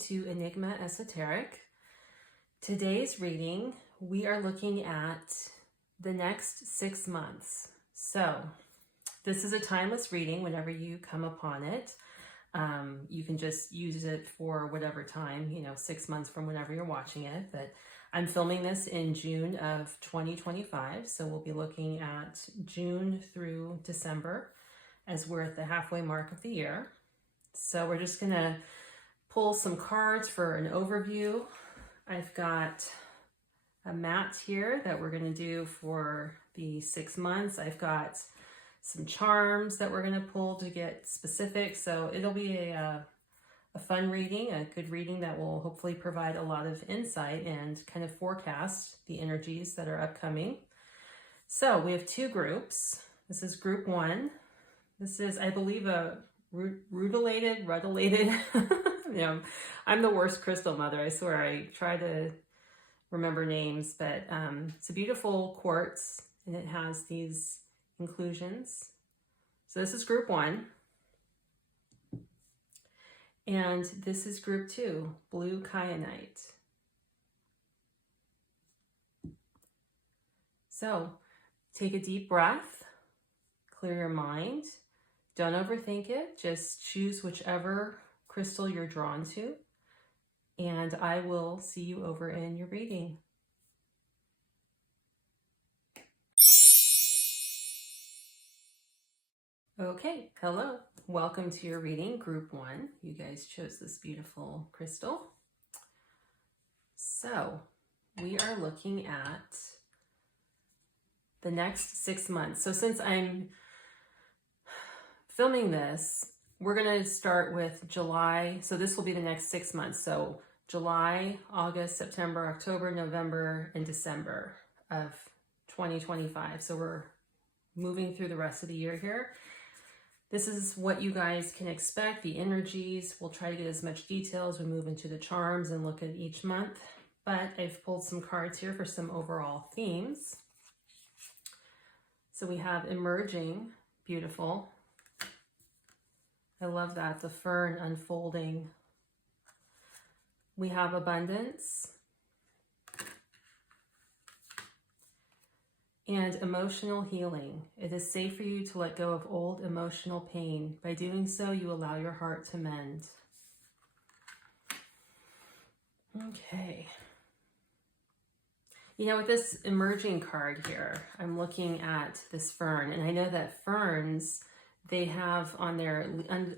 to Enigma Esoteric. Today's reading, we are looking at the next 6 months. So this is a timeless reading whenever you come upon it. You can just use it for whatever time, 6 months from whenever you're watching it. But I'm filming this in June of 2025. So we'll be looking at June through December as we're at the halfway mark of the year. So we're just going to pull some cards for an overview. I've got a mat here that we're going to do for the 6 months. I've got some charms that we're going to pull to get specific. So it'll be a fun reading, a good reading that will hopefully provide a lot of insight and kind of forecast the energies that are upcoming. So we have two groups. This is group one. This is, I believe, a rutilated. I'm the worst crystal mother. I swear, I try to remember names, but it's a beautiful quartz and it has these inclusions. So this is group one. And this is group two, blue kyanite. So take a deep breath, clear your mind. Don't overthink it. Just choose whichever crystal you're drawn to. And I will see you over in your reading. Okay, hello. Welcome to your reading, group one. You guys chose this beautiful crystal. So we are looking at the next 6 months. So since I'm filming this, we're going to start with July. So this will be the next 6 months. So July, August, September, October, November, and December of 2025. So we're moving through the rest of the year here. This is what you guys can expect, the energies. We'll try to get as much detail as we move into the charms and look at each month. But I've pulled some cards here for some overall themes. So we have emerging, beautiful. I love that, the fern unfolding. We have abundance. And emotional healing. It is safe for you to let go of old emotional pain. By doing so, you allow your heart to mend. Okay. With this emerging card here, I'm looking at this fern, and I know that ferns, they have on their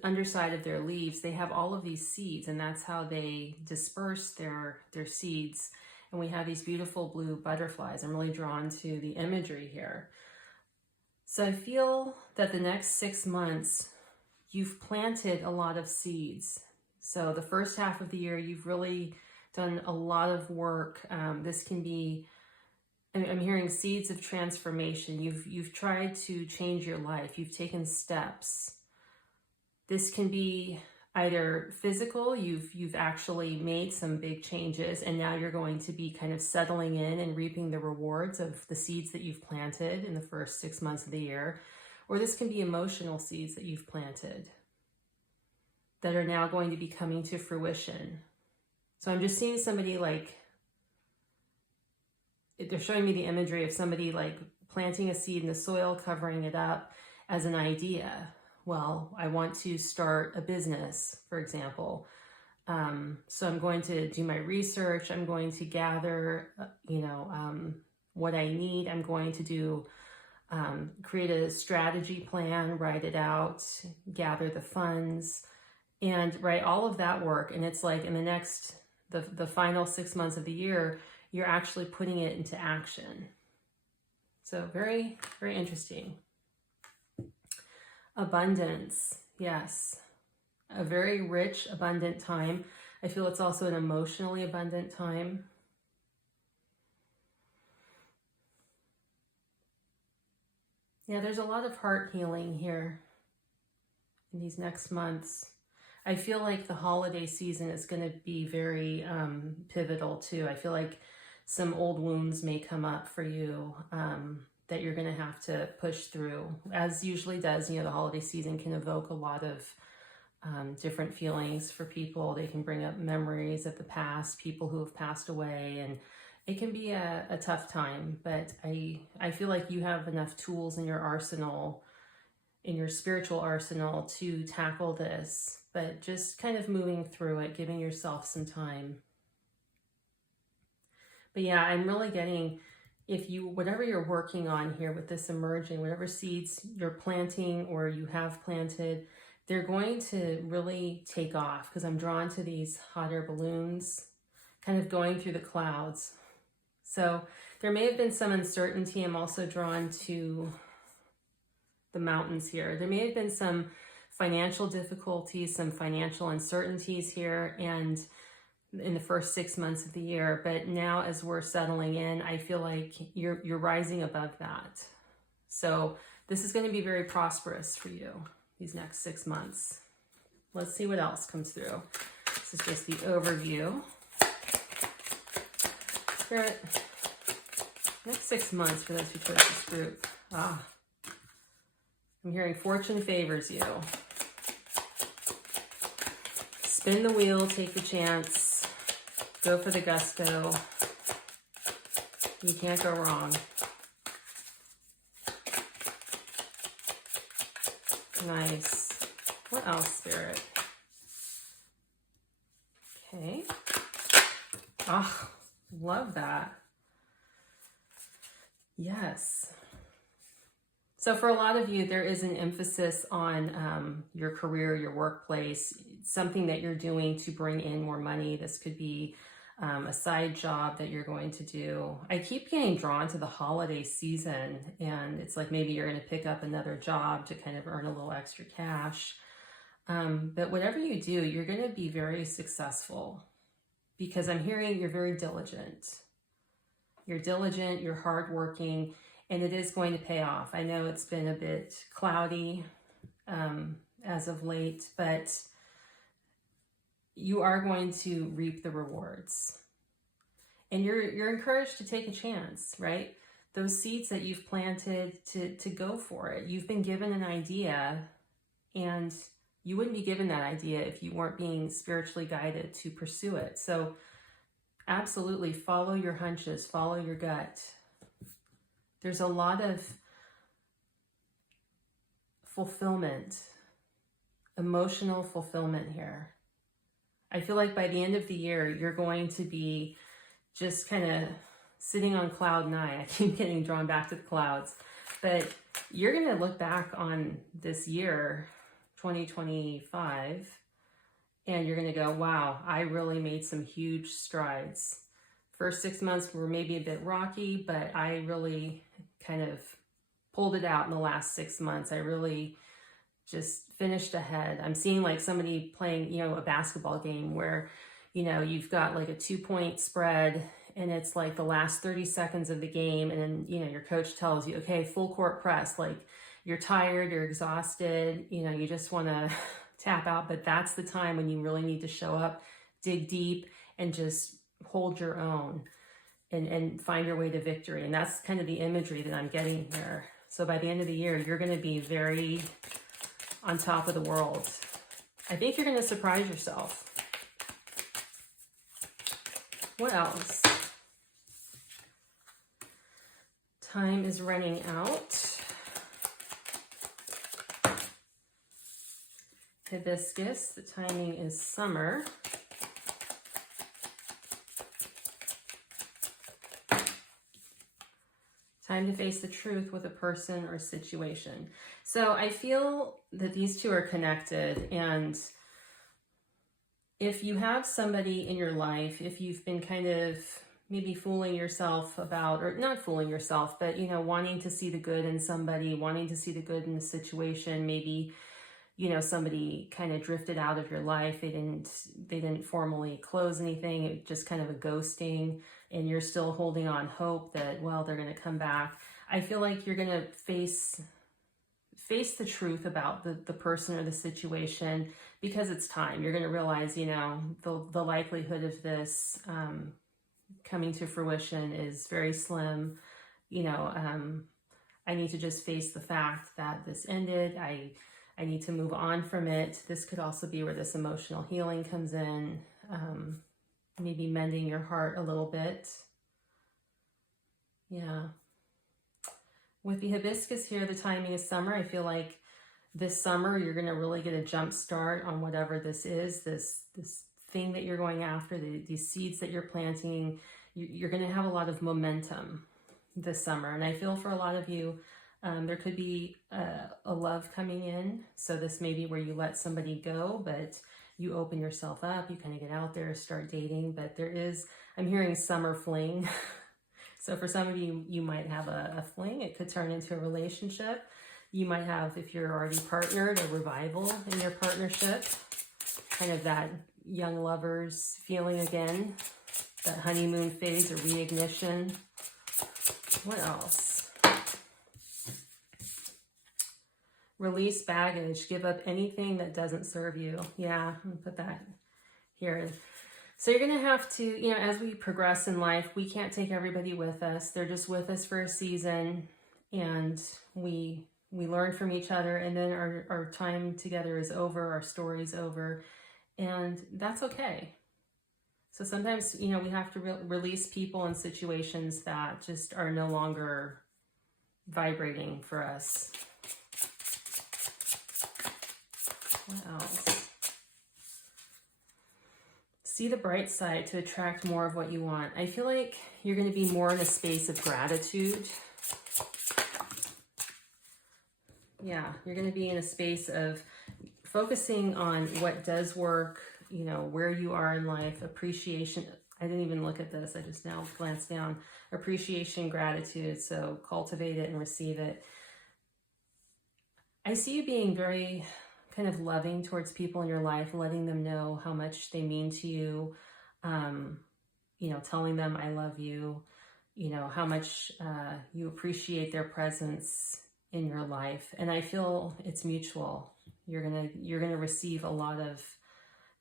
underside of their leaves, they have all of these seeds, and that's how they disperse their seeds. And we have these beautiful blue butterflies. I'm really drawn to the imagery here. So I feel that the next 6 months, you've planted a lot of seeds. So the first half of the year, you've really done a lot of work. This can be, I'm hearing seeds of transformation. You've tried to change your life. You've taken steps. This can be either physical, you've actually made some big changes, and now you're going to be kind of settling in and reaping the rewards of the seeds that you've planted in the first 6 months of the year. Or this can be emotional seeds that you've planted that are now going to be coming to fruition. So I'm just seeing somebody they're showing me the imagery of somebody like planting a seed in the soil, covering it up as an idea. Well, I want to start a business, for example. So I'm going to do my research. I'm going to gather, what I need. I'm going to do, create a strategy plan, write it out, gather the funds, and write all of that work. And it's like in the final 6 months of the year, you're actually putting it into action. So very, very interesting. Abundance, yes. A very rich, abundant time. I feel it's also an emotionally abundant time. Yeah, there's a lot of heart healing here in these next months. I feel like the holiday season is going to be very pivotal too. I feel like some old wounds may come up for you that you're going to have to push through, as usually does. The holiday season can evoke a lot of different feelings for people. They can bring up memories of the past, people who have passed away, and it can be a tough time. But I feel like you have enough tools in your arsenal, in your spiritual arsenal, to tackle this, but just kind of moving through it, giving yourself some time. But yeah, I'm really getting, if you, whatever you're working on here with this emerging, whatever seeds you're planting or you have planted, they're going to really take off, because I'm drawn to these hot air balloons kind of going through the clouds. So there may have been some uncertainty. I'm also drawn to the mountains here. There may have been some financial difficulties, some financial uncertainties here, and in the first 6 months of the year. But now, as we're settling in, I feel like you're rising above that. So this is going to be very prosperous for you these next 6 months. Let's see what else comes through. This is just the overview. Spirit, next 6 months for those who chose this group. I'm hearing fortune favors you. Spin the wheel, take the chance, go for the gusto. You can't go wrong. Nice. What else, Spirit? Okay. Love that. Yes. So for a lot of you, there is an emphasis on your career, your workplace, something that you're doing to bring in more money. This could be a side job that you're going to do. I keep getting drawn to the holiday season, and it's like maybe you're going to pick up another job to kind of earn a little extra cash. But whatever you do, you're going to be very successful, because I'm hearing you're very diligent. You're diligent, you're hardworking, and it is going to pay off. I know it's been a bit cloudy as of late, but you are going to reap the rewards. And you're encouraged to take a chance, right? Those seeds that you've planted, to go for it. You've been given an idea, and you wouldn't be given that idea if you weren't being spiritually guided to pursue it. So absolutely follow your hunches, follow your gut. There's a lot of fulfillment, emotional fulfillment here. I feel like by the end of the year, you're going to be just kind of sitting on cloud 9. I keep getting drawn back to the clouds. But you're going to look back on this year, 2025, and you're going to go, wow, I really made some huge strides. First 6 months were maybe a bit rocky, but I really kind of pulled it out in the last 6 months. I really just finished ahead. I'm seeing like somebody playing, a basketball game where, you've got like a 2-point spread, and it's like the last 30 seconds of the game. And then, your coach tells you, okay, full court press, like you're tired, you're exhausted, you just want to tap out. But that's the time when you really need to show up, dig deep, and just hold your own and find your way to victory. And that's kind of the imagery that I'm getting here. So by the end of the year, you're going to be very on top of the world. I think you're going to surprise yourself. What else? Time is running out. Hibiscus, the timing is summer. Time to face the truth with a person or situation. So I feel that these two are connected, and if you have somebody in your life, if you've been kind of maybe fooling yourself about, or not fooling yourself, but wanting to see the good in somebody, wanting to see the good in the situation, maybe somebody kind of drifted out of your life. They didn't formally close anything. It was just kind of a ghosting, and you're still holding on hope that, well, they're going to come back. I feel like you're going to face the truth about the person or the situation, because it's time. You're going to realize, the likelihood of this coming to fruition is very slim. I need to just face the fact that this ended. I need to move on from it. This could also be where this emotional healing comes in, maybe mending your heart a little bit. Yeah. With the hibiscus here, the timing is summer. I feel like this summer you're going to really get a jump start on whatever this is, this thing that you're going after, these seeds that you're planting. You're going to have a lot of momentum this summer. And I feel for a lot of you, there could be a love coming in. So this may be where you let somebody go, but you open yourself up, you kind of get out there, start dating. But there is, I'm hearing summer fling. So for some of you, you might have a fling. It could turn into a relationship. You might have, if you're already partnered, a revival in your partnership. Kind of that young lovers feeling again. That honeymoon phase or reignition. What else? Release baggage. Give up anything that doesn't serve you. Yeah, I'll put that here. So you're going to have to, as we progress in life, we can't take everybody with us. They're just with us for a season, and we learn from each other, and then our time together is over, our story's over, and that's okay. So sometimes, we have to release people and situations that just are no longer vibrating for us. What else? See the bright side to attract more of what you want. I feel like you're going to be more in a space of gratitude. Yeah, you're going to be in a space of focusing on what does work, where you are in life, appreciation. I didn't even look at this. I just now glanced down. Appreciation, gratitude. So cultivate it and receive it. I see you being very kind of loving towards people in your life, letting them know how much they mean to you, telling them I love you, how much you appreciate their presence in your life. And I feel it's mutual. You're gonna receive a lot of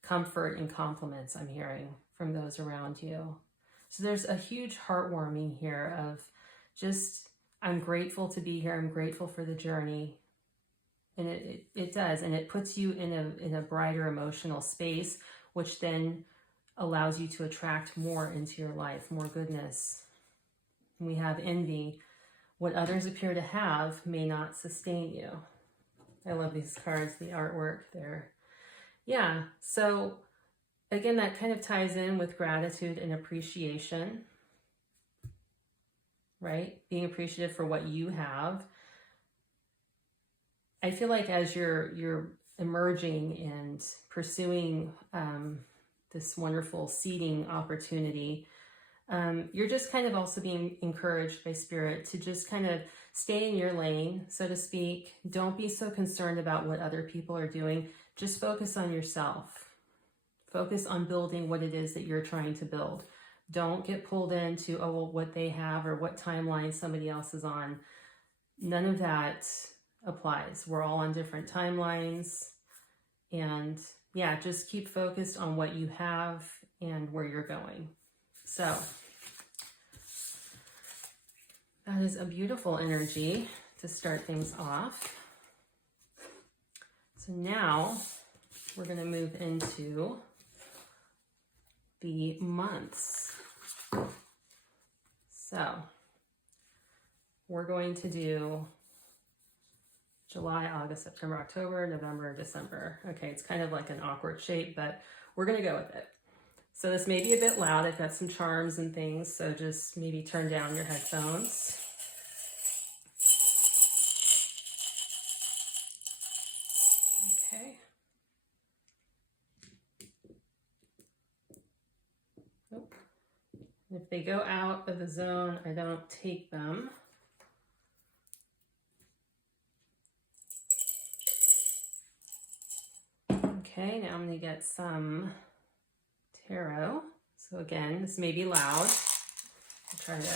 comfort and compliments, I'm hearing, from those around you. So there's a huge heartwarming here of just, I'm grateful to be here. I'm grateful for the journey. And it does, and it puts you in a brighter emotional space, which then allows you to attract more into your life, more goodness. And we have envy. What others appear to have may not sustain you. I love these cards, the artwork there. Yeah, so again, that kind of ties in with gratitude and appreciation, right? Being appreciative for what you have. I feel like as you're emerging and pursuing this wonderful seeding opportunity, you're just kind of also being encouraged by Spirit to just kind of stay in your lane, so to speak. Don't be so concerned about what other people are doing. Just focus on yourself. Focus on building what it is that you're trying to build. Don't get pulled into, what they have or what timeline somebody else is on. None of that applies. We're all on different timelines, and yeah, just keep focused on what you have and where you're going. So that is a beautiful energy to start things off. So now we're going to move into the months. So we're going to do July, August, September, October, November, December. Okay, it's kind of like an awkward shape, but we're going to go with it. So this may be a bit loud. I've got some charms and things, so just maybe turn down your headphones. Okay. Nope. If they go out of the zone, I don't take them. Okay, now I'm going to get some tarot. So again, this may be loud. I'll try to...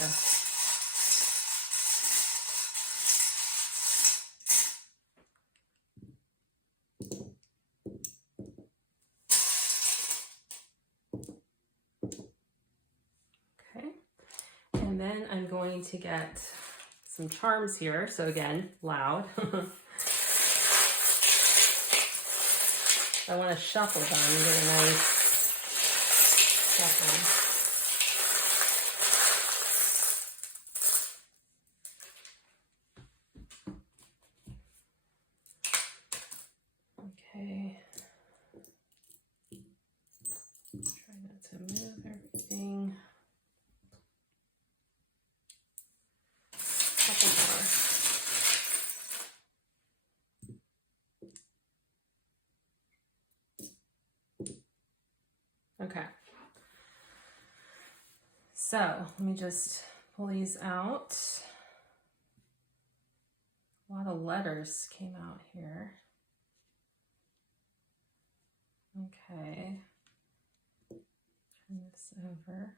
Okay, and then I'm going to get some charms here. So again, loud. I want to shuffle them and get a nice shuffle. Okay. Try not to move everything. Couple more. Okay. So let me just pull these out. A lot of letters came out here. Okay. Turn this over.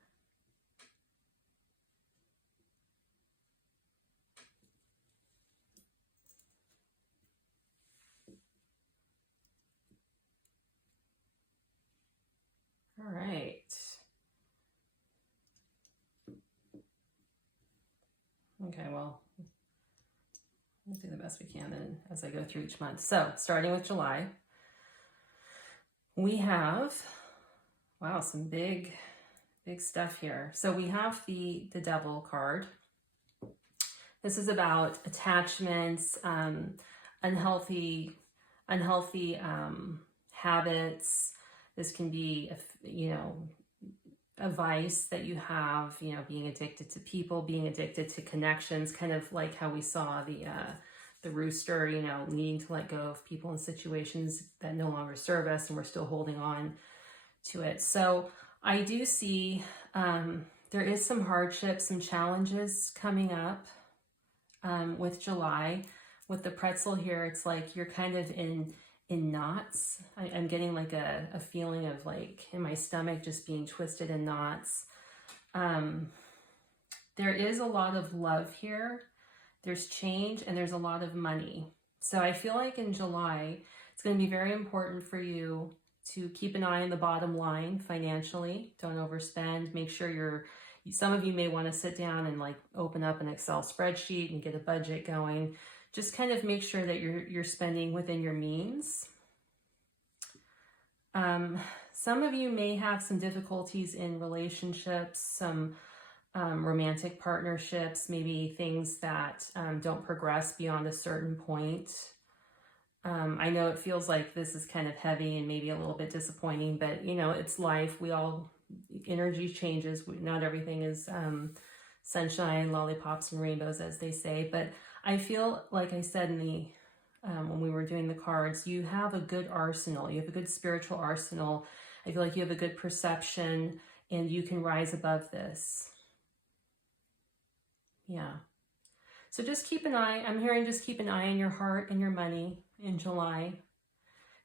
All right. Okay, well, we'll do the best we can then as I go through each month. So starting with July, we have, wow, some big stuff here. So we have the Devil card. This is about attachments, unhealthy habits. This can be, a vice that you have, being addicted to people, being addicted to connections, kind of like how we saw the rooster, needing to let go of people and situations that no longer serve us, and we're still holding on to it. So I do see there is some hardship, some challenges coming up with July. With the pretzel here, it's like you're kind of in knots. I'm getting like a feeling of like in my stomach just being twisted in knots. There is a lot of love here. There's change and there's a lot of money. So I feel like in July, it's going to be very important for you to keep an eye on the bottom line financially. Don't overspend. Make sure some of you may want to sit down and like open up an Excel spreadsheet and get a budget going. Just kind of make sure that you're spending within your means. Some of you may have some difficulties in relationships, some romantic partnerships, maybe things that don't progress beyond a certain point. I know it feels like this is kind of heavy and maybe a little bit disappointing, but it's life. Energy changes. Not everything is sunshine, lollipops, and rainbows, as they say. But I feel like I said in when we were doing the cards, you have a good arsenal. You have a good spiritual arsenal. I feel like you have a good perception, and you can rise above this. Yeah. So just keep an eye. I'm hearing just keep an eye on your heart and your money in July.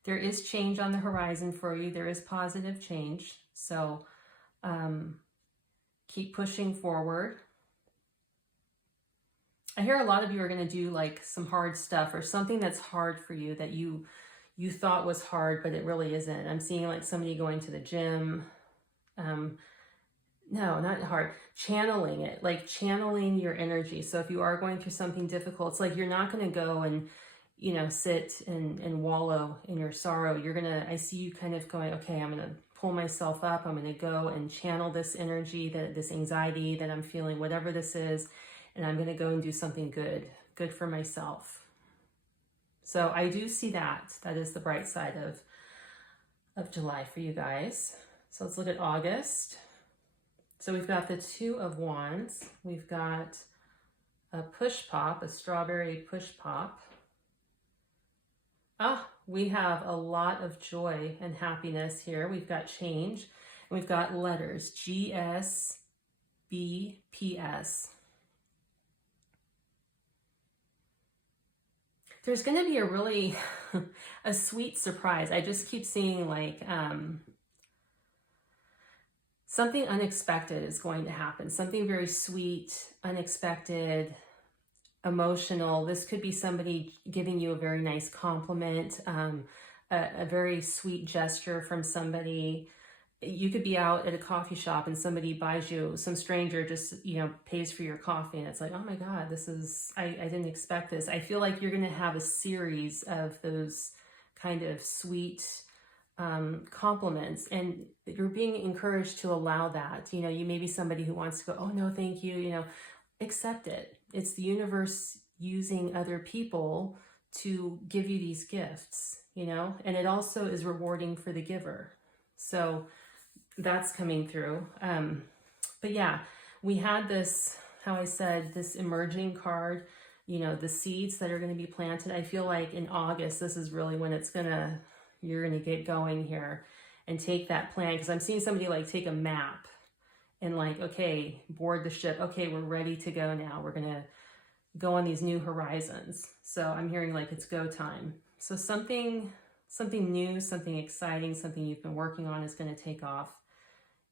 There is change on the horizon for you. There is positive change. So keep pushing forward. I hear a lot of you are going to do like some hard stuff or something that's hard for you that you thought was hard, but it really isn't. I'm seeing like somebody going to the gym. No, not hard. Channeling it, like channeling your energy. So if you are going through something difficult, it's like you're not going to go and, sit and wallow in your sorrow. I see you kind of going, okay, I'm going to pull myself up. I'm going to go and channel this energy, this anxiety that I'm feeling, whatever this is. And I'm going to go and do something good for myself. So I do see that. That is the bright side of July for you guys. So let's look at August. So we've got the Two of Wands. We've got a push pop, a strawberry push pop. We have a lot of joy and happiness here. We've got change. And we've got letters, GS, B, PS. There's going to be a really a sweet surprise. I just keep seeing like something unexpected is going to happen. Something very sweet, unexpected, emotional. This could be somebody giving you a very nice compliment, a very sweet gesture from somebody. You could be out at a coffee shop and somebody buys you, some stranger just, pays for your coffee. And it's like, oh my God, I didn't expect this. I feel like you're going to have a series of those kind of sweet, compliments, and you're being encouraged to allow that. You know, you may be somebody who wants to go, oh no, thank you, you know, accept it. It's the universe using other people to give you these gifts, you know, and it also is rewarding for the giver. So that's coming through. But yeah, we had this, how I said, this emerging card, you know, the seeds that are going to be planted. I feel like in August, this is really when you're going to get going here and take that plan. Because I'm seeing somebody like take a map and like, okay, board the ship. Okay, we're ready to go now. We're going to go on these new horizons. So I'm hearing like it's go time. So something new, something exciting, something you've been working on is going to take off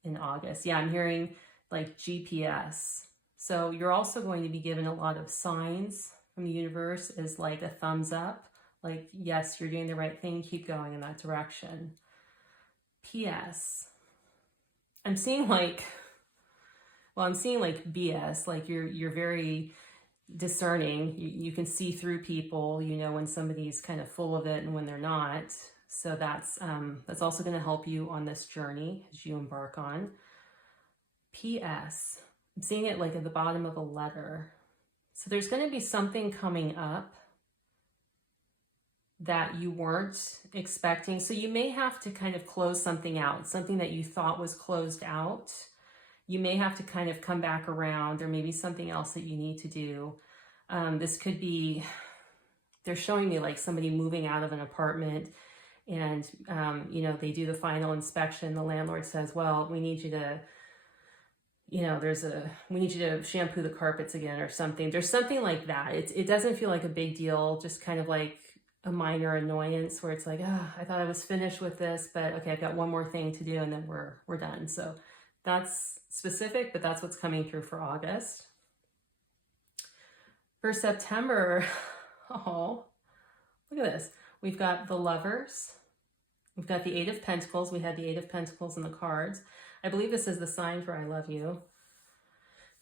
in August. Yeah, I'm hearing like GPS. So you're also going to be given a lot of signs from the universe as like a thumbs up, like, yes, you're doing the right thing, keep going in that direction. PS. I'm seeing like BS, like you're very discerning. You can see through people, you know, when somebody's kind of full of it and when they're not. So that's also going to help you on this journey as you embark on. PS. I'm seeing it like at the bottom of a letter. So there's going to be something coming up that you weren't expecting. So you may have to kind of close something out, something that you thought was closed out. You may have to kind of come back around. There may be something else that you need to do. This could be, they're showing me like somebody moving out of an apartment and, you know, they do the final inspection. The landlord says, well, we need you to, you know, we need you to shampoo the carpets again or something. There's something like that. It doesn't feel like a big deal, just kind of like a minor annoyance where it's like, I thought I was finished with this, but okay, I've got one more thing to do and then we're done. So that's specific, but that's what's coming through for August. For September, oh, look at this. We've got the Lovers. We've got the Eight of Pentacles. We had the Eight of Pentacles in the cards. I believe this is the sign for I love you.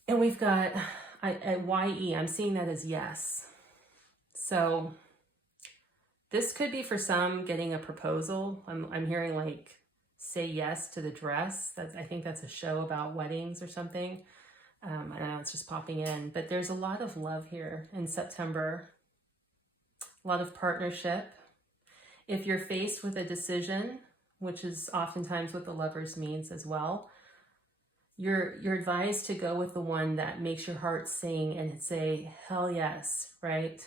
And we've got YE. I'm seeing that as yes. So this could be for some getting a proposal. I'm hearing like say yes to the dress. I think that's a show about weddings or something. I don't know, it's just popping in. But there's a lot of love here in September. A lot of partnership. If you're faced with a decision, which is oftentimes what the Lovers means as well, you're advised to go with the one that makes your heart sing and say, hell yes, right?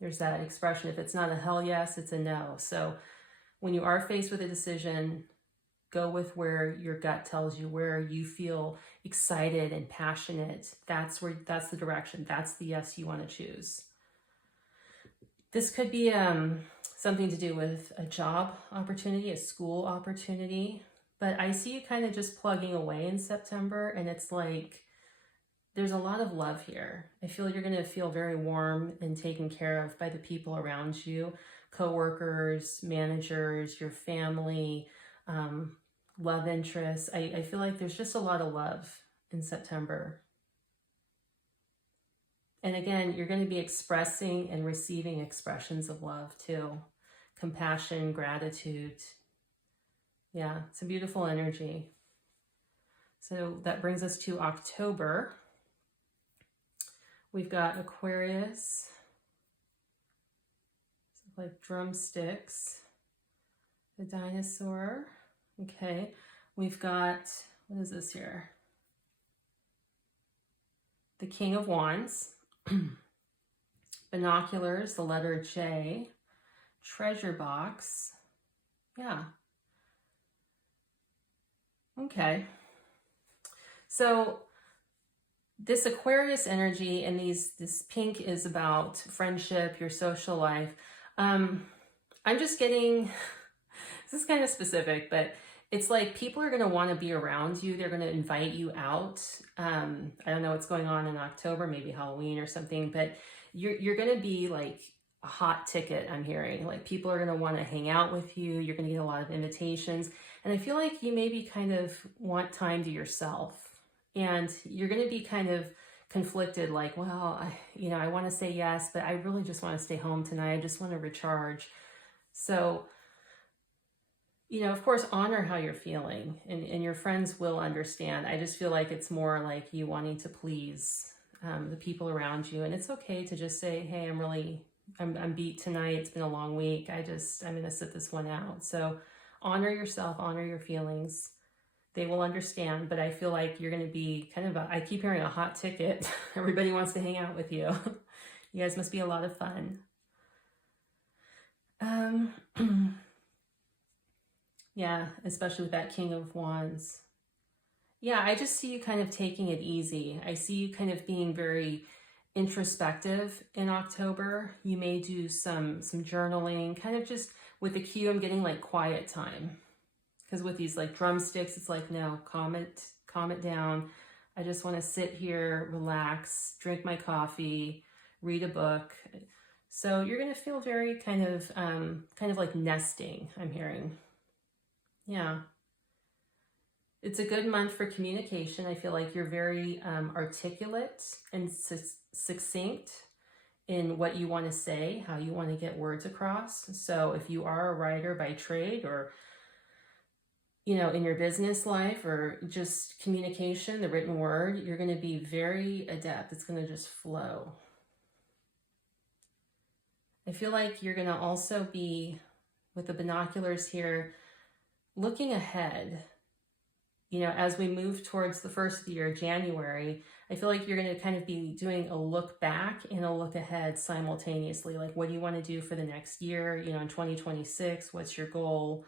There's that expression, if it's not a hell yes, it's a no. So when you are faced with a decision, go with where your gut tells you, where you feel excited and passionate. That's the direction. That's the yes you want to choose. This could be something to do with a job opportunity, a school opportunity. But I see you kind of just plugging away in September, and it's like there's a lot of love here. I feel you're going to feel very warm and taken care of by the people around you, coworkers, managers, your family, love interests. I feel like there's just a lot of love in September. And again, you're going to be expressing and receiving expressions of love too. Compassion, gratitude. Yeah, it's a beautiful energy. So that brings us to October. We've got Aquarius, like drumsticks, the dinosaur. Okay, we've got, what is this here? The King of Wands, binoculars, the letter J, treasure box. Yeah. Okay. So this Aquarius energy and this pink is about friendship, your social life. I'm just getting, this is kind of specific, but it's like people are going to want to be around you. They're going to invite you out. I don't know what's going on in October, maybe Halloween or something, but you're going to be like a hot ticket, I'm hearing. Like people are going to want to hang out with you. You're going to get a lot of invitations. And I feel like you maybe kind of want time to yourself. And you're going to be kind of conflicted, like, well, I want to say yes, but I really just want to stay home tonight. I just want to recharge. So of course, honor how you're feeling, and your friends will understand. I just feel like it's more like you wanting to please the people around you. And it's okay to just say, hey, I'm beat tonight. It's been a long week. I'm going to sit this one out. So honor yourself, honor your feelings. They will understand, but I feel like you're going to be kind of I keep hearing a hot ticket. Everybody wants to hang out with you. You guys must be a lot of fun. Yeah, especially with that King of Wands. Yeah, I just see you kind of taking it easy. I see you kind of being very introspective in October. You may do some journaling, kind of just with the cue, I'm getting like quiet time. Because with these like drumsticks, it's like, no, calm it down. I just want to sit here, relax, drink my coffee, read a book. So you're going to feel very kind of like nesting, I'm hearing. Yeah. It's a good month for communication. I feel like you're very articulate and succinct in what you want to say, how you want to get words across. So if you are a writer by trade, or in your business life, or just communication, the written word, you're going to be very adept. It's going to just flow. I feel like you're going to also be, with the binoculars here, looking ahead. As we move towards the first of the year, January, I feel like you're going to kind of be doing a look back and a look ahead simultaneously. Like, what do you want to do for the next year? In 2026, what's your goal?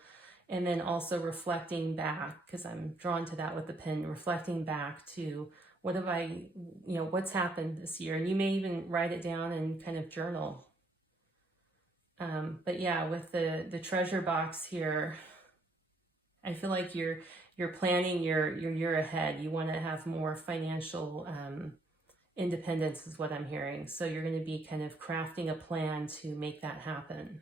And then also reflecting back, because I'm drawn to that with the pen, reflecting back to what have I, what's happened this year? And you may even write it down and kind of journal. But yeah, with the treasure box here, I feel like you're planning your year ahead. You want to have more financial independence is what I'm hearing. So you're going to be kind of crafting a plan to make that happen.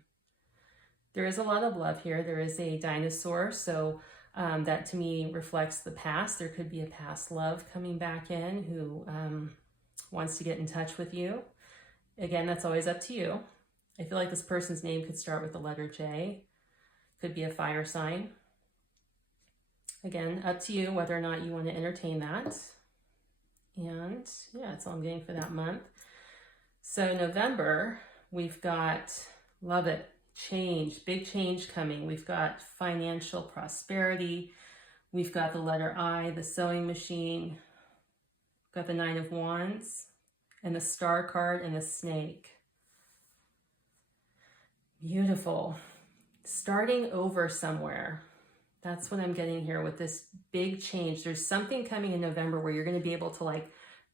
There is a lot of love here. There is a dinosaur. So that to me reflects the past. There could be a past love coming back in who wants to get in touch with you. Again, that's always up to you. I feel like this person's name could start with the letter J. Could be a fire sign. Again, up to you whether or not you want to entertain that. And yeah, that's all I'm getting for that month. So November, we've got, love it, change, big change coming. We've got financial prosperity. We've got the letter I, the sewing machine. We've got the Nine of Wands and the Star card and the snake. Beautiful. Starting over somewhere. That's what I'm getting here with this big change. There's something coming in November where you're going to be able to like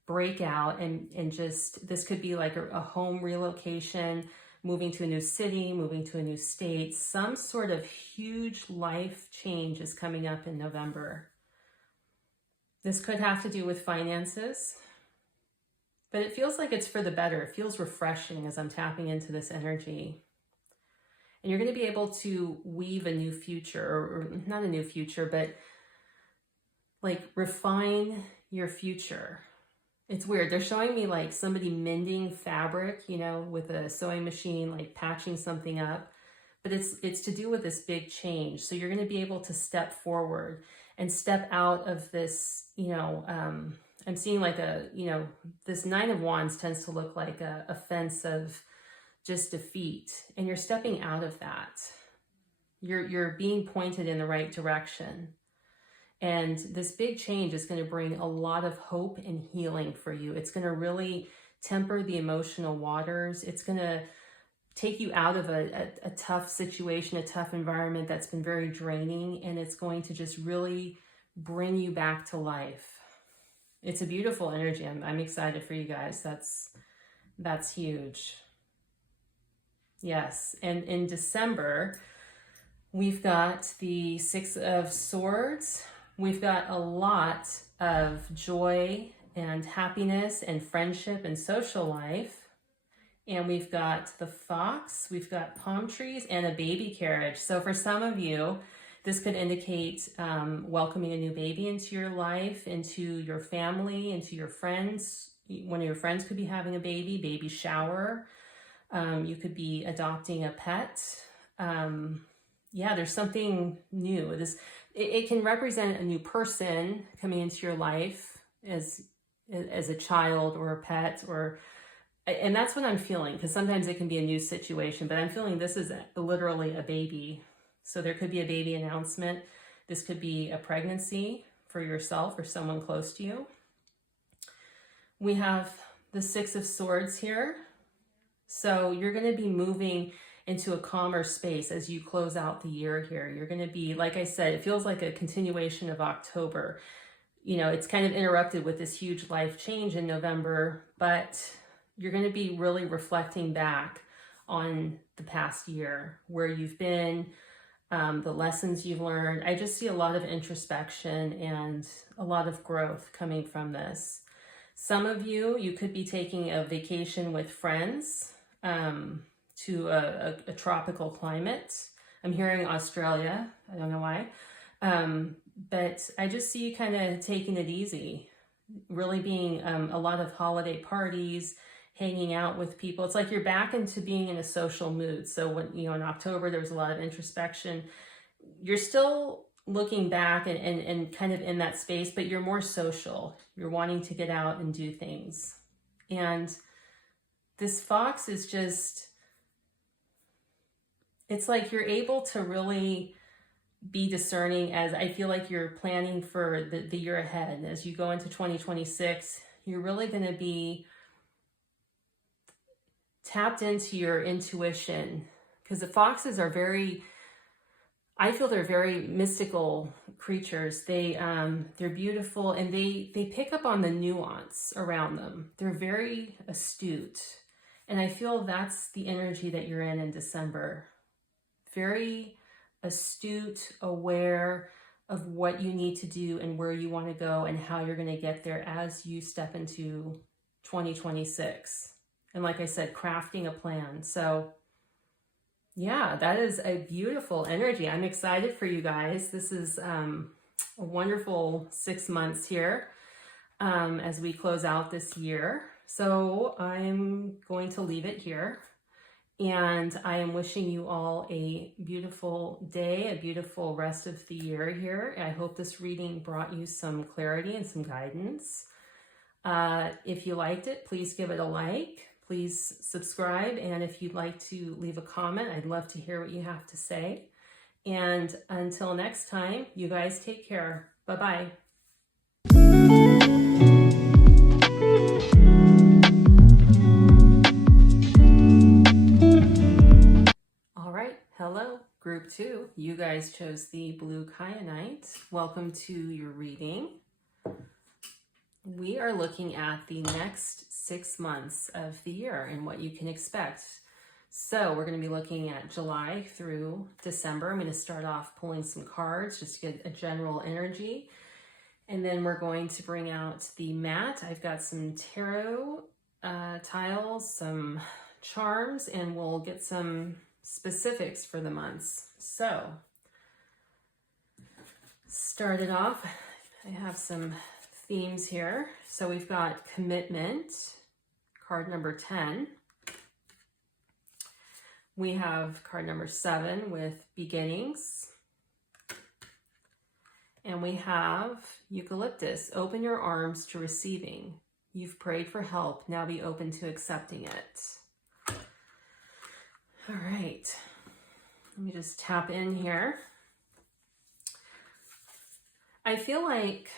break out and just, this could be like a home relocation, moving to a new city, moving to a new state. Some sort of huge life change is coming up in November. This could have to do with finances, but it feels like it's for the better. It feels refreshing as I'm tapping into this energy. And you're going to be able to weave a new future, or not a new future, but like refine your future. It's weird. They're showing me like somebody mending fabric, with a sewing machine, like patching something up. But it's to do with this big change. So you're going to be able to step forward and step out of this, I'm seeing like this Nine of Wands tends to look like a fence of just defeat, and you're stepping out of that. You're being pointed in the right direction. And this big change is going to bring a lot of hope and healing for you. It's going to really temper the emotional waters. It's going to take you out of a tough situation, a tough environment that's been very draining, and it's going to just really bring you back to life. It's a beautiful energy. I'm excited for you guys. That's huge. Yes, and in December, we've got the Six of Swords. We've got a lot of joy and happiness and friendship and social life. And we've got the Fox, we've got palm trees, and a baby carriage. So for some of you, this could indicate welcoming a new baby into your life, into your family, into your friends. One of your friends could be having a baby shower. You could be adopting a pet. yeah, there's something new. It can represent a new person coming into your life as a child or a pet, and that's what I'm feeling, because sometimes it can be a new situation, but I'm feeling this is literally a baby. So there could be a baby announcement. This could be a pregnancy for yourself or someone close to you. We have the Six of Swords here. So you're going to be moving into a calmer space as you close out the year here. You're going to be, like I said, it feels like a continuation of October. You know, it's kind of interrupted with this huge life change in November, but you're going to be really reflecting back on the past year, where you've been, the lessons you've learned. I just see a lot of introspection and a lot of growth coming from this. Some of you could be taking a vacation with friends to a tropical climate. I'm hearing Australia. I don't know why. But I just see you kind of taking it easy, really being a lot of holiday parties, hanging out with people. It's like you're back into being in a social mood. So when, you know, in October, there was a lot of introspection. You're still looking back and kind of in that space, but you're more social. You're wanting to get out and do things. And this fox is just, it's like you're able to really be discerning, as I feel like you're planning for the year ahead. As you go into 2026, you're really going to be tapped into your intuition, because the foxes are very, I feel they're very mystical creatures. They're beautiful, and they pick up on the nuance around them. They're very astute. And I feel that's the energy that you're in December. Very astute, aware of what you need to do and where you want to go and how you're going to get there as you step into 2026. And like I said, crafting a plan. So yeah, that is a beautiful energy. I'm excited for you guys. This is a wonderful 6 months here as we close out this year. So I'm going to leave it here. And I am wishing you all a beautiful day, a beautiful rest of the year here. I hope this reading brought you some clarity and some guidance. If you liked it, please give it a like. Please subscribe. And if you'd like to leave a comment, I'd love to hear what you have to say. And until next time, you guys take care. Bye-bye. Hello, group 2. You guys chose the blue kyanite. Welcome to your reading. We are looking at the next 6 months of the year and what you can expect. So we're going to be looking at July through December. I'm going to start off pulling some cards just to get a general energy. And then we're going to bring out the mat. I've got some tarot tiles, some charms, and we'll get some specifics for the months. So started off, I have some themes here. So we've got commitment, card number 10. We have card number 7 with beginnings. And we have eucalyptus, open your arms to receiving. You've prayed for help, now be open to accepting it. All right, let me just tap in here. I feel like,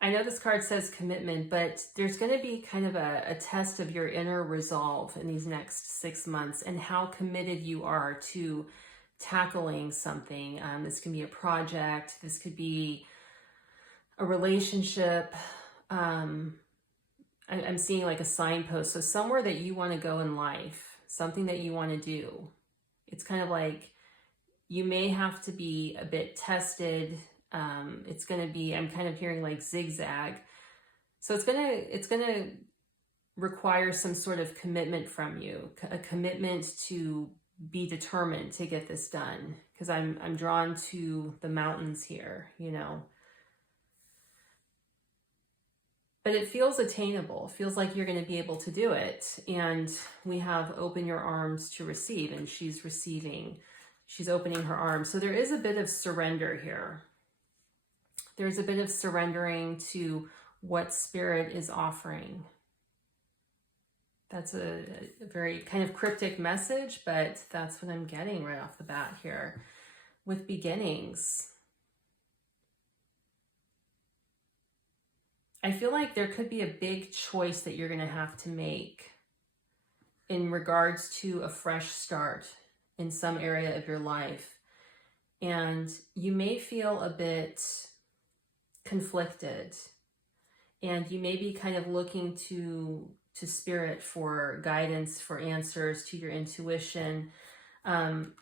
I know this card says commitment, but there's going to be kind of a test of your inner resolve in these next 6 months and how committed you are to tackling something. This can be a project, this could be a relationship. I'm seeing like a signpost. So somewhere that you want to go in life, something that you want to do. It's kind of like you may have to be a bit tested. It's going to be, I'm kind of hearing like zigzag. So it's going to require some sort of commitment from you, a commitment to be determined to get this done. Because I'm drawn to the mountains here, you know. but it feels attainable. It feels like you're going to be able to do it. And we have open your arms to receive, and she's receiving. She's opening her arms. So there is a bit of surrender here. There's a bit of surrendering to what Spirit is offering. That's a very kind of cryptic message, but that's what I'm getting right off the bat here. With beginnings, I feel like there could be a big choice that you're going to have to make in regards to a fresh start in some area of your life. And you may feel a bit conflicted, and you may be kind of looking to Spirit for guidance, for answers, to your intuition.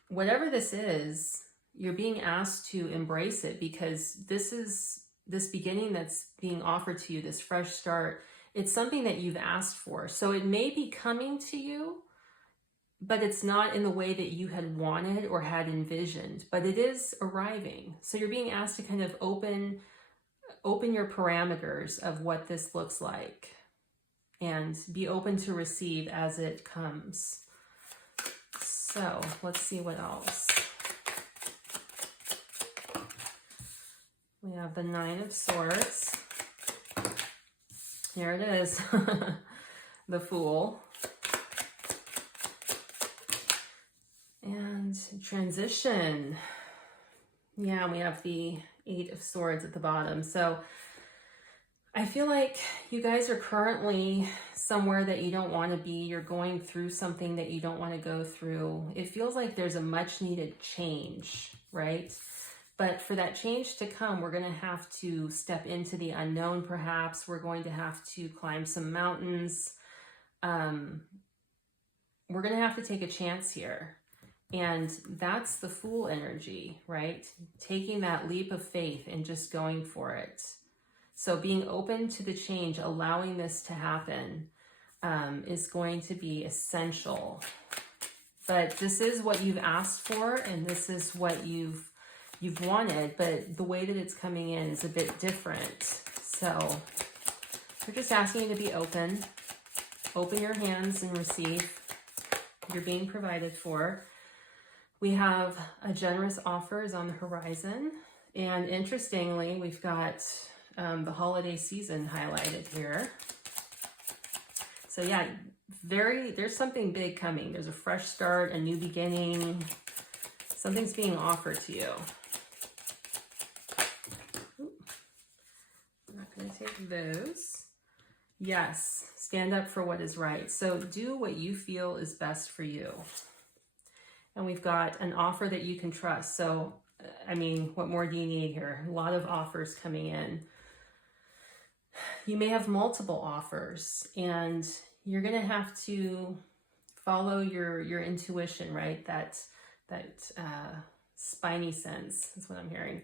Whatever this is, you're being asked to embrace it, because this beginning that's being offered to you, this fresh start, it's something that you've asked for. So it may be coming to you, but it's not in the way that you had wanted or had envisioned, but it is arriving. So you're being asked to kind of open your parameters of what this looks like and be open to receive as it comes. So let's see what else. We have the Nine of Swords. Here it is. The Fool. And transition. Yeah, we have the Eight of Swords at the bottom. So I feel like you guys are currently somewhere that you don't want to be. You're going through something that you don't want to go through. It feels like there's a much needed change, right? But for that change to come, we're going to have to step into the unknown, perhaps. We're going to have to climb some mountains. We're going to have to take a chance here. And that's the Fool energy, right? Taking that leap of faith and just going for it. So being open to the change, allowing this to happen, is going to be essential. But this is what you've asked for, and this is what you've wanted, but the way that it's coming in is a bit different. So we're just asking you to be open. Open your hands and receive. You're being provided for. We have a generous offer is on the horizon. And interestingly, we've got the holiday season highlighted here. So yeah, there's something big coming. There's a fresh start, a new beginning. Something's being offered to you. I'm not going to take those. Yes, stand up for what is right. So do what you feel is best for you. And we've got an offer that you can trust. So, I mean, what more do you need here? A lot of offers coming in. You may have multiple offers, and you're going to have to follow your intuition, right? That spiny sense is what I'm hearing.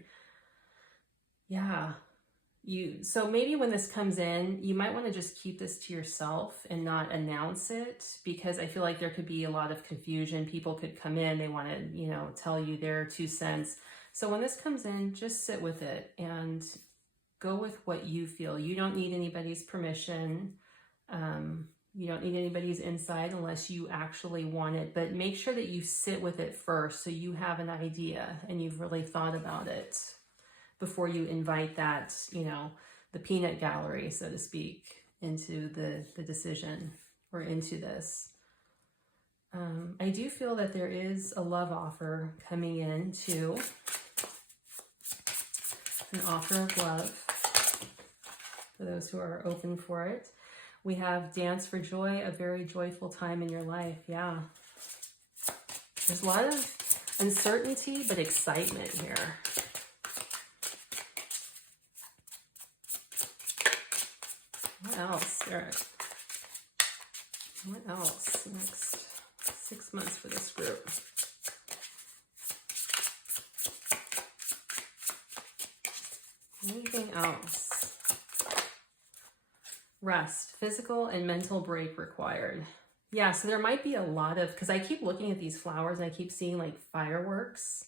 Yeah. So maybe when this comes in, you might want to just keep this to yourself and not announce it, because I feel like there could be a lot of confusion. People could come in, they want to, tell you their 2 cents. So when this comes in, just sit with it and go with what you feel. You don't need anybody's permission. You don't need anybody's insight unless you actually want it, but make sure that you sit with it first so you have an idea and you've really thought about it before you invite that, the peanut gallery, so to speak, into the decision or into this. I do feel that there is a love offer coming in too. An offer of love for those who are open for it. We have dance for joy, a very joyful time in your life. Yeah. There's a lot of uncertainty, but excitement here. What else, Spirit? What else? Next 6 months for this group. Anything else? Rest, physical and mental break required. Yeah, so there might be a lot of, because I keep looking at these flowers and I keep seeing like fireworks.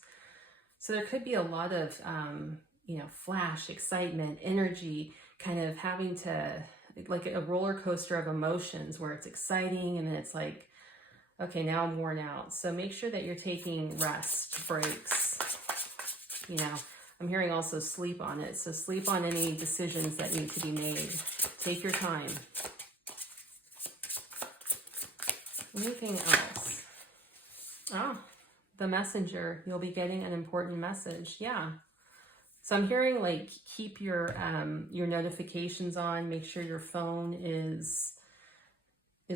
So there could be a lot of, flash, excitement, energy, kind of having to like a roller coaster of emotions where it's exciting and then it's like, okay, now I'm worn out. So make sure that you're taking rest breaks. You know, I'm hearing also sleep on it. So sleep on any decisions that need to be made. Take your time. Anything else? Oh, the messenger. You'll be getting an important message. Yeah. So I'm hearing like keep your notifications on. Make sure your phone is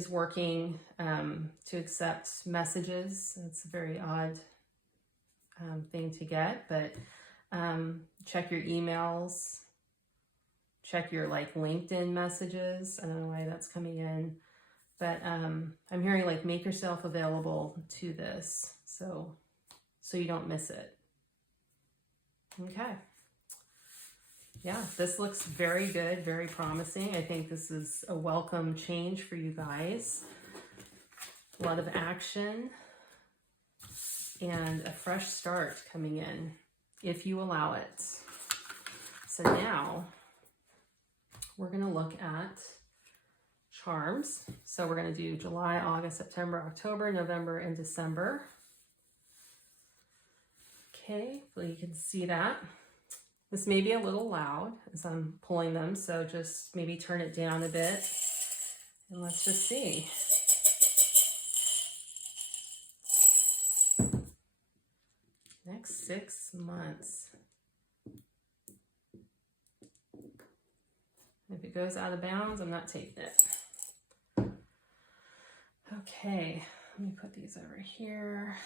working to accept messages. It's a very odd thing to get, but check your emails. Check your like LinkedIn messages. I don't know why that's coming in. But I'm hearing like make yourself available to this so you don't miss it. Okay. Yeah, this looks very good, very promising. I think this is a welcome change for you guys. A lot of action and a fresh start coming in if you allow it. So now we're going to look at charms. So we're going to do July, August, September, October, November, and December. Okay, well you can see that. This may be a little loud as I'm pulling them, so just maybe turn it down a bit. And let's just see. Next 6 months. If it goes out of bounds, I'm not taking it. Okay, let me put these over here.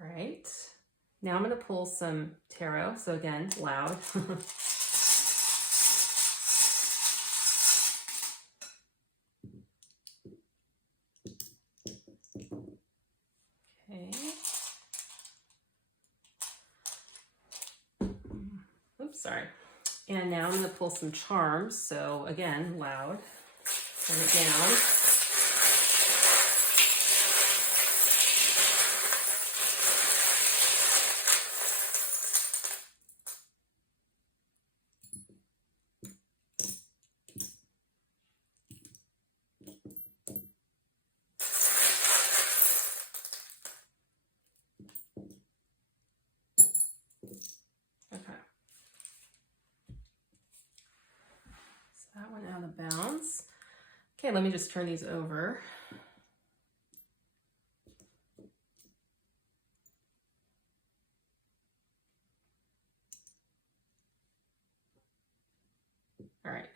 All right, now I'm going to pull some tarot. So again, loud. Okay. Oops, sorry. And now I'm going to pull some charms. So again, loud. Turn it down. That one out of bounds. Okay, let me just turn these over. All right.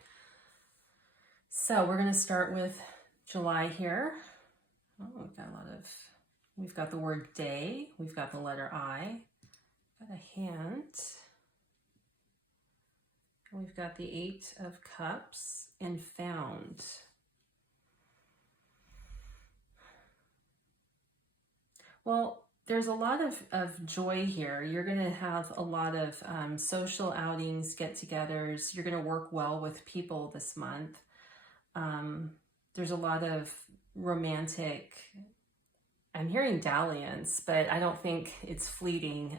So we're going to start with July here. Oh, we've got the word day. We've got the letter I. Got a hand. We've got the 8 of Cups and found. Well, there's a lot of joy here. You're going to have a lot of social outings, get-togethers. You're going to work well with people this month. There's a lot of romantic, I'm hearing dalliance, but I don't think it's fleeting.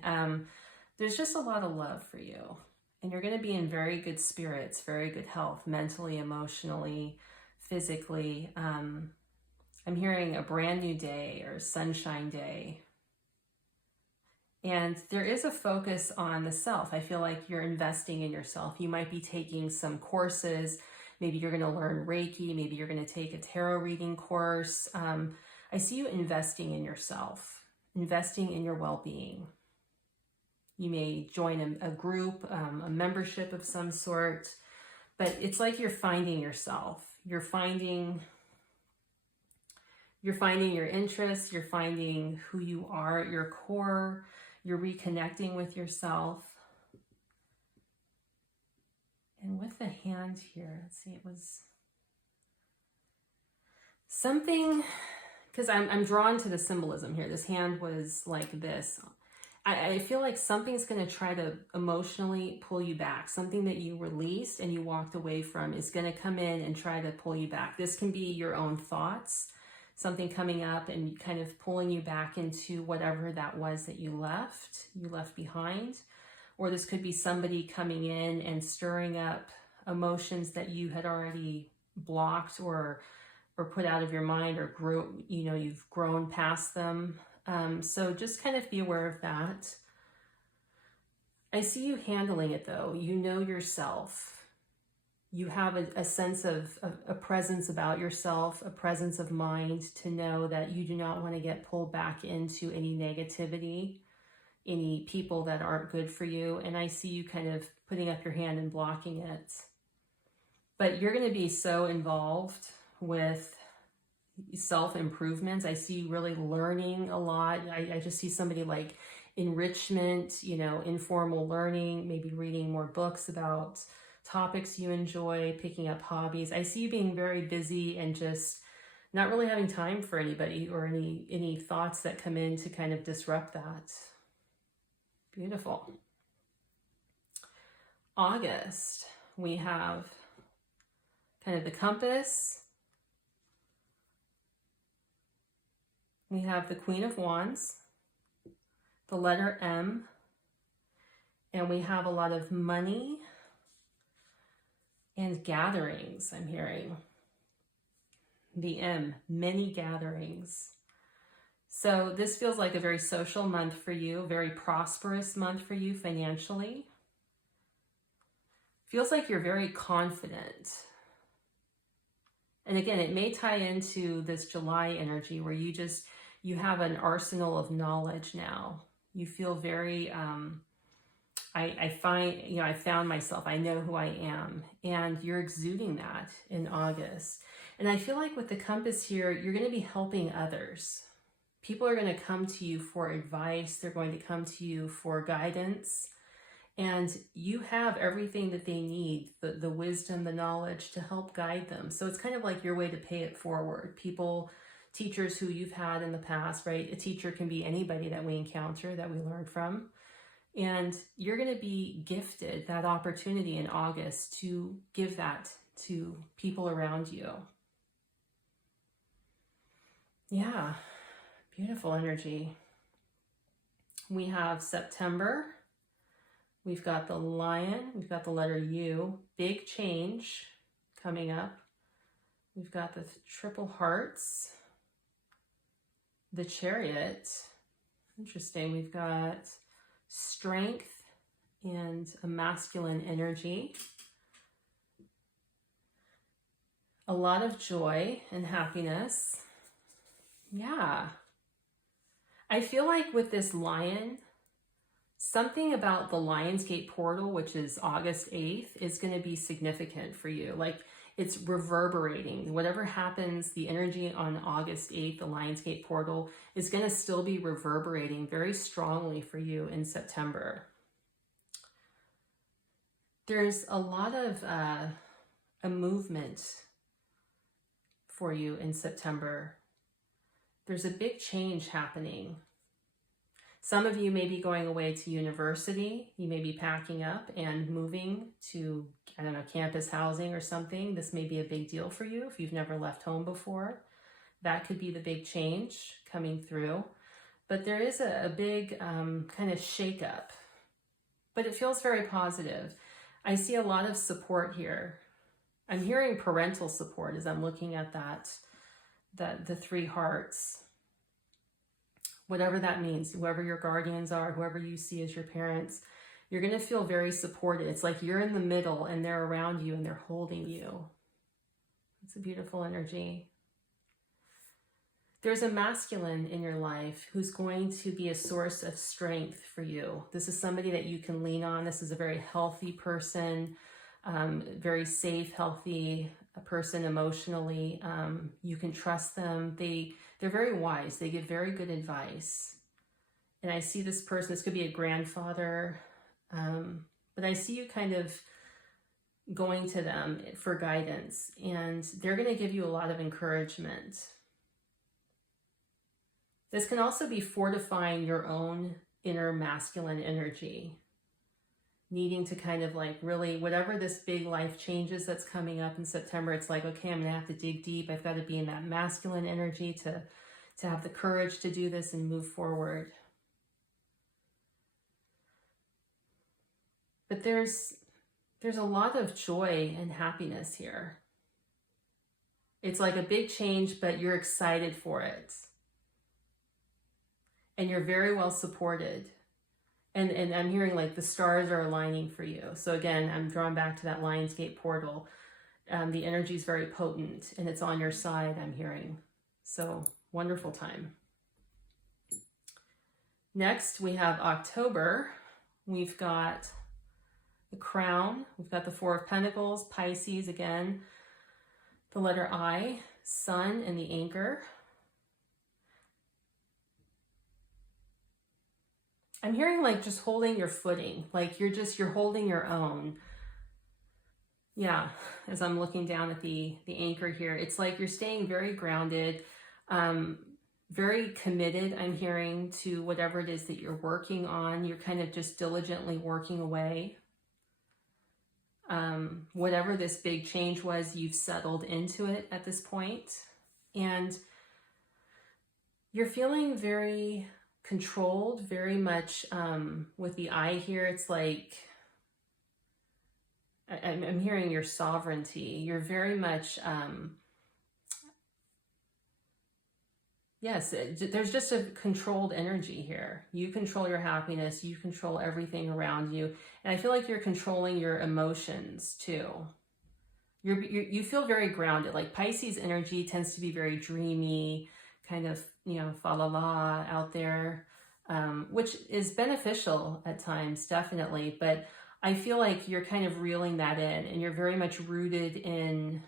There's just a lot of love for you. And you're going to be in very good spirits, very good health, mentally, emotionally, physically. I'm hearing a brand new day or sunshine day. And there is a focus on the self. I feel like you're investing in yourself. You might be taking some courses. Maybe you're going to learn Reiki. Maybe you're going to take a tarot reading course. I see you investing in yourself, investing in your well-being. You may join a group, a membership of some sort, but it's like you're finding yourself. You're finding your interests. You're finding who you are at your core. You're reconnecting with yourself. And with the hand here, let's see, it was something, because I'm drawn to the symbolism here. This hand was like this. I feel like something's going to try to emotionally pull you back. Something that you released and you walked away from is going to come in and try to pull you back. This can be your own thoughts, something coming up and kind of pulling you back into whatever that was that you left behind. Or this could be somebody coming in and stirring up emotions that you had already blocked or put out of your mind, or you've grown past them. So just kind of be aware of that. I see you handling it though. You know yourself. You have a sense of a presence about yourself, a presence of mind to know that you do not want to get pulled back into any negativity, any people that aren't good for you. And I see you kind of putting up your hand and blocking it. But you're going to be so involved with self-improvements. I see you really learning a lot. I just see somebody like enrichment, informal learning, maybe reading more books about topics you enjoy, picking up hobbies. I see you being very busy and just not really having time for anybody or any thoughts that come in to kind of disrupt that. Beautiful. August, we have kind of the compass. We have the Queen of Wands, the letter M, and we have a lot of money and gatherings, I'm hearing. The M, many gatherings. So this feels like a very social month for you, a very prosperous month for you financially. Feels like you're very confident. And again, it may tie into this July energy where you have an arsenal of knowledge now. You feel very, I found myself, I know who I am, and you're exuding that in August. And I feel like with the compass here, you're going to be helping others. People are going to come to you for advice. They're going to come to you for guidance. And you have everything that they need, the wisdom, the knowledge to help guide them. So it's kind of like your way to pay it forward. Teachers who you've had in the past, right? A teacher can be anybody that we encounter, that we learn from. And you're going to be gifted that opportunity in August to give that to people around you. Yeah, beautiful energy. We have September. We've got the Lion. We've got the letter U. Big change coming up. We've got the Triple Hearts. The Chariot. Interesting. We've got strength and a masculine energy. A lot of joy and happiness. Yeah. I feel like with this Lion, something about the Lionsgate portal, which is August 8th, is going to be significant for you. Like it's reverberating. Whatever happens, the energy on August 8th, the Lionsgate portal, is going to still be reverberating very strongly for you in September. There's a lot of a movement for you in September. There's a big change happening. Some of you may be going away to university. You may be packing up and moving to, campus housing or something. This may be a big deal for you if you've never left home before. That could be the big change coming through. But there is a big kind of shakeup. But it feels very positive. I see a lot of support here. I'm hearing parental support as I'm looking at the 3 hearts. Whatever that means, whoever your guardians are, whoever you see as your parents, you're going to feel very supported. It's like you're in the middle and they're around you and they're holding you. It's a beautiful energy. There's a masculine in your life who's going to be a source of strength for you. This is somebody that you can lean on. This is a very healthy person, very safe, healthy person emotionally. You can trust them. They're very wise. They give very good advice. And I see this person, this could be a grandfather, but I see you kind of going to them for guidance, and they're going to give you a lot of encouragement. This can also be fortifying your own inner masculine energy, needing to kind of like really, whatever this big life changes that's coming up in September, it's like, okay, I'm going to have to dig deep. I've got to be in that masculine energy to have the courage to do this and move forward. But there's there's a lot of joy and happiness here. It's like a big change, but you're excited for it. And you're very well supported. And I'm hearing like the stars are aligning for you. So again, I'm drawn back to that Lionsgate portal. The energy is very potent and it's on your side, I'm hearing. So wonderful time. Next, we have October. We've got the Crown. We've got the Four of Pentacles, Pisces again. The letter I, Sun, and the Anchor. I'm hearing like just holding your footing, like you're holding your own. Yeah, as I'm looking down at the anchor here, it's like you're staying very grounded, very committed, I'm hearing, to whatever it is that you're working on. You're kind of just diligently working away. Whatever this big change was, you've settled into it at this point. And you're feeling very controlled, very much with the I here. It's like, I'm hearing your sovereignty. You're very much, yes, there's just a controlled energy here. You control your happiness. You control everything around you. And I feel like you're controlling your emotions too. You feel very grounded. Like Pisces energy tends to be very dreamy, kind of, fa la la out there, which is beneficial at times, definitely. But I feel like you're kind of reeling that in, and you're very much rooted in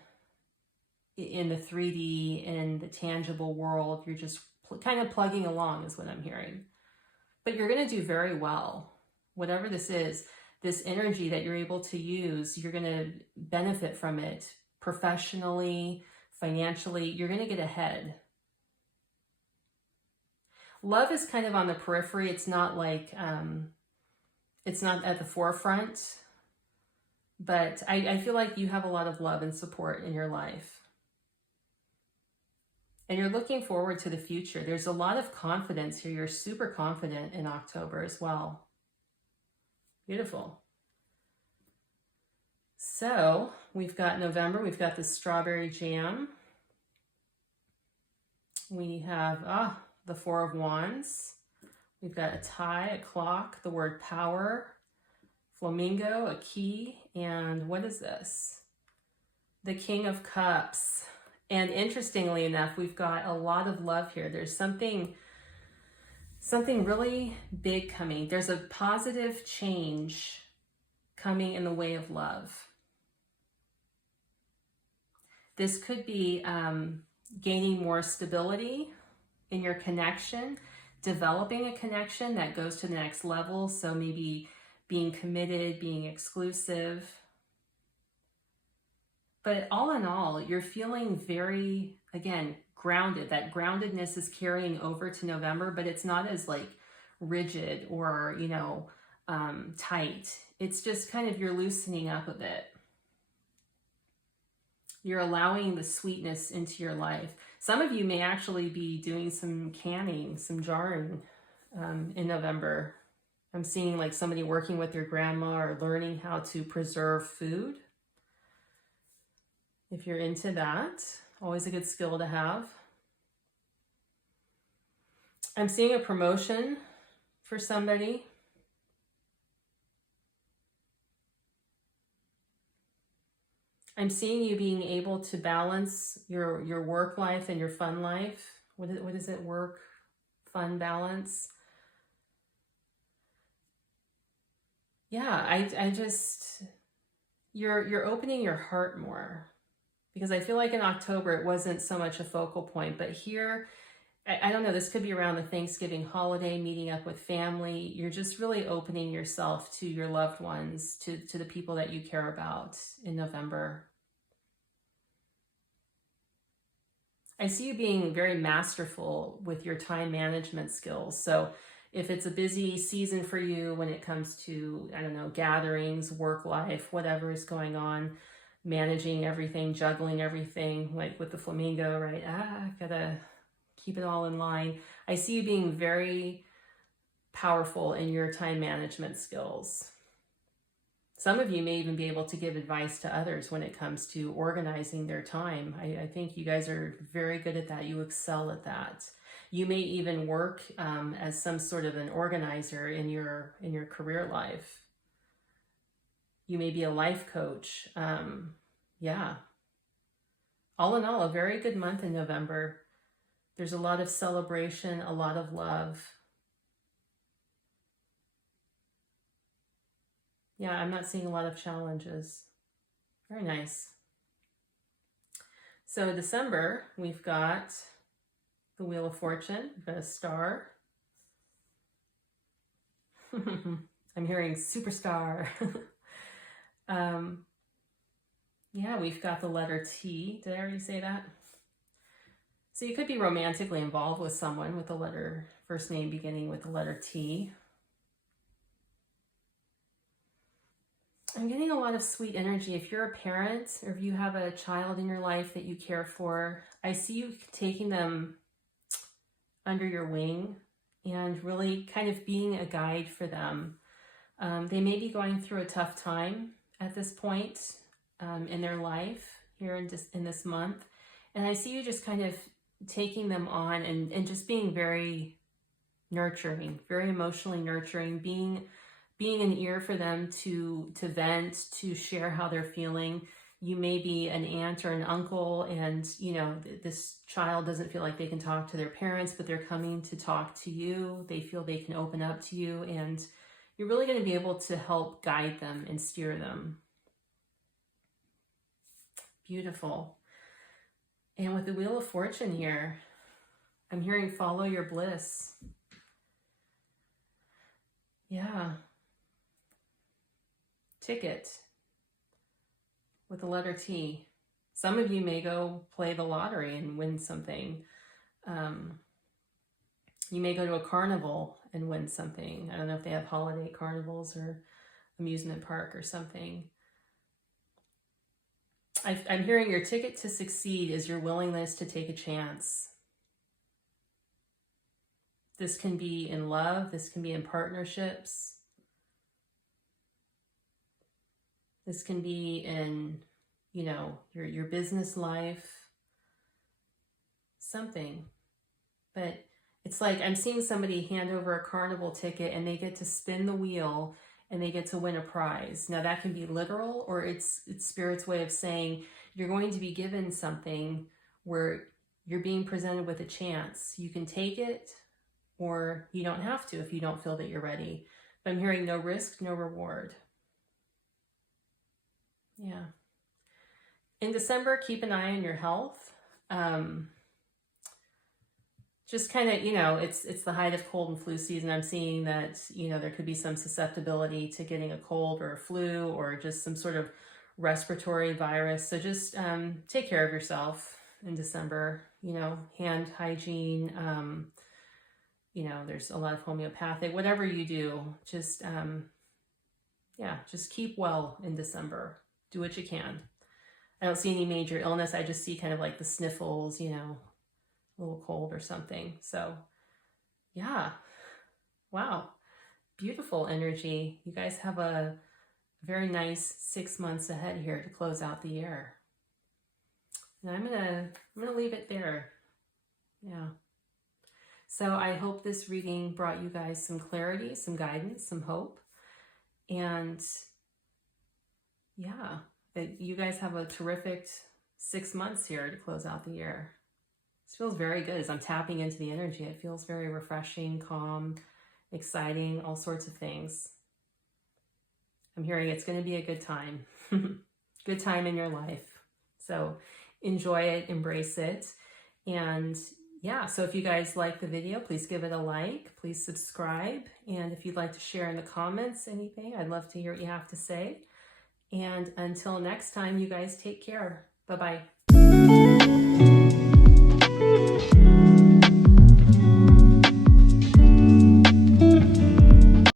the 3D, in the tangible world. You're just kind of plugging along is what I'm hearing. But you're going to do very well. Whatever this is, this energy that you're able to use, you're going to benefit from it professionally, financially. You're going to get ahead. Love is kind of on the periphery. It's not like, it's not at the forefront, but I feel like you have a lot of love and support in your life. And you're looking forward to the future. There's a lot of confidence here. You're super confident in October as well. Beautiful. So we've got November. We've got the strawberry jam. We have the Four of Wands. We've got a tie, a clock, the word power, flamingo, a key, and what is this? The King of Cups. And interestingly enough, we've got a lot of love here. There's something really big coming. There's a positive change coming in the way of love. This could be gaining more stability in your connection, developing a connection that goes to the next level. So maybe being committed, being exclusive. But all in all, you're feeling very, again, grounded. That groundedness is carrying over to November, but it's not as like rigid or, tight. It's just kind of, you're loosening up a bit. You're allowing the sweetness into your life. Some of you may actually be doing some canning, some jarring in November. I'm seeing like somebody working with their grandma or learning how to preserve food. If you're into that, always a good skill to have. I'm seeing a promotion for somebody. I'm seeing you being able to balance your work life and your fun life. What is it? Work, fun, balance. Yeah, I just, you're opening your heart more. Because I feel like in October, it wasn't so much a focal point. But here, I don't know, this could be around the Thanksgiving holiday, meeting up with family. You're just really opening yourself to your loved ones, to the people that you care about in November. I see you being very masterful with your time management skills. So if it's a busy season for you when it comes to, I don't know, gatherings, work life, whatever is going on, managing everything, juggling everything, like with the flamingo, right? Gotta keep it all in line. I see you being very powerful in your time management skills. Some of you may even be able to give advice to others when it comes to organizing their time. I think you guys are very good at that. You excel at that. You may even work as some sort of an organizer in your career life. You may be a life coach. Yeah. All in all, a very good month in November. There's a lot of celebration, a lot of love. Yeah, I'm not seeing a lot of challenges. Very nice. So December, we've got the Wheel of Fortune. We've got a star. I'm hearing superstar. Yeah, we've got the letter T. Did I already say that? So you could be romantically involved with someone with the letter, first name beginning with the letter T. I'm getting a lot of sweet energy. If you're a parent or if you have a child in your life that you care for, I see you taking them under your wing and really kind of being a guide for them. They may be going through a tough time at this point in their life here in this month. And I see you just kind of taking them on and just being very nurturing, very emotionally nurturing, being an ear for them to vent, to share how they're feeling. You may be an aunt or an uncle, and this child doesn't feel like they can talk to their parents, but they're coming to talk to you. They feel they can open up to you, and you're really going to be able to help guide them and steer them. Beautiful. And with the Wheel of Fortune here, I'm hearing follow your bliss. Yeah. Ticket with the letter T. Some of you may go play the lottery and win something. You may go to a carnival and win something. I don't know if they have holiday carnivals or amusement park or something. I'm hearing your ticket to succeed is your willingness to take a chance. This can be in love. This can be in partnerships. This can be in, your business life, something. But it's like I'm seeing somebody hand over a carnival ticket and they get to spin the wheel and they get to win a prize. Now that can be literal, or it's Spirit's way of saying you're going to be given something where you're being presented with a chance. You can take it or you don't have to if you don't feel that you're ready. But I'm hearing no risk, no reward. Yeah. In December, keep an eye on your health. Just kind of, it's the height of cold and flu season. I'm seeing that, there could be some susceptibility to getting a cold or a flu or just some sort of respiratory virus. So just take care of yourself in December, hand hygiene. There's a lot of homeopathic, whatever you do, just keep well in December. Do what you can. I don't see any major illness. I just see kind of like the sniffles, a little cold or something. So yeah, wow, beautiful energy. You guys have a very nice 6 months ahead here to close out the year. And I'm gonna leave it there. Yeah. So I hope this reading brought you guys some clarity, some guidance, some hope. And yeah, you guys have a terrific 6 months here to close out the year. This feels very good as I'm tapping into the energy. It feels very refreshing, calm, exciting, all sorts of things. I'm hearing it's going to be a good time. Good time in your life. So enjoy it, embrace it. And yeah, so if you guys like the video, please give it a like, please subscribe. And if you'd like to share in the comments anything, I'd love to hear what you have to say. And until next time, you guys take care. Bye-bye.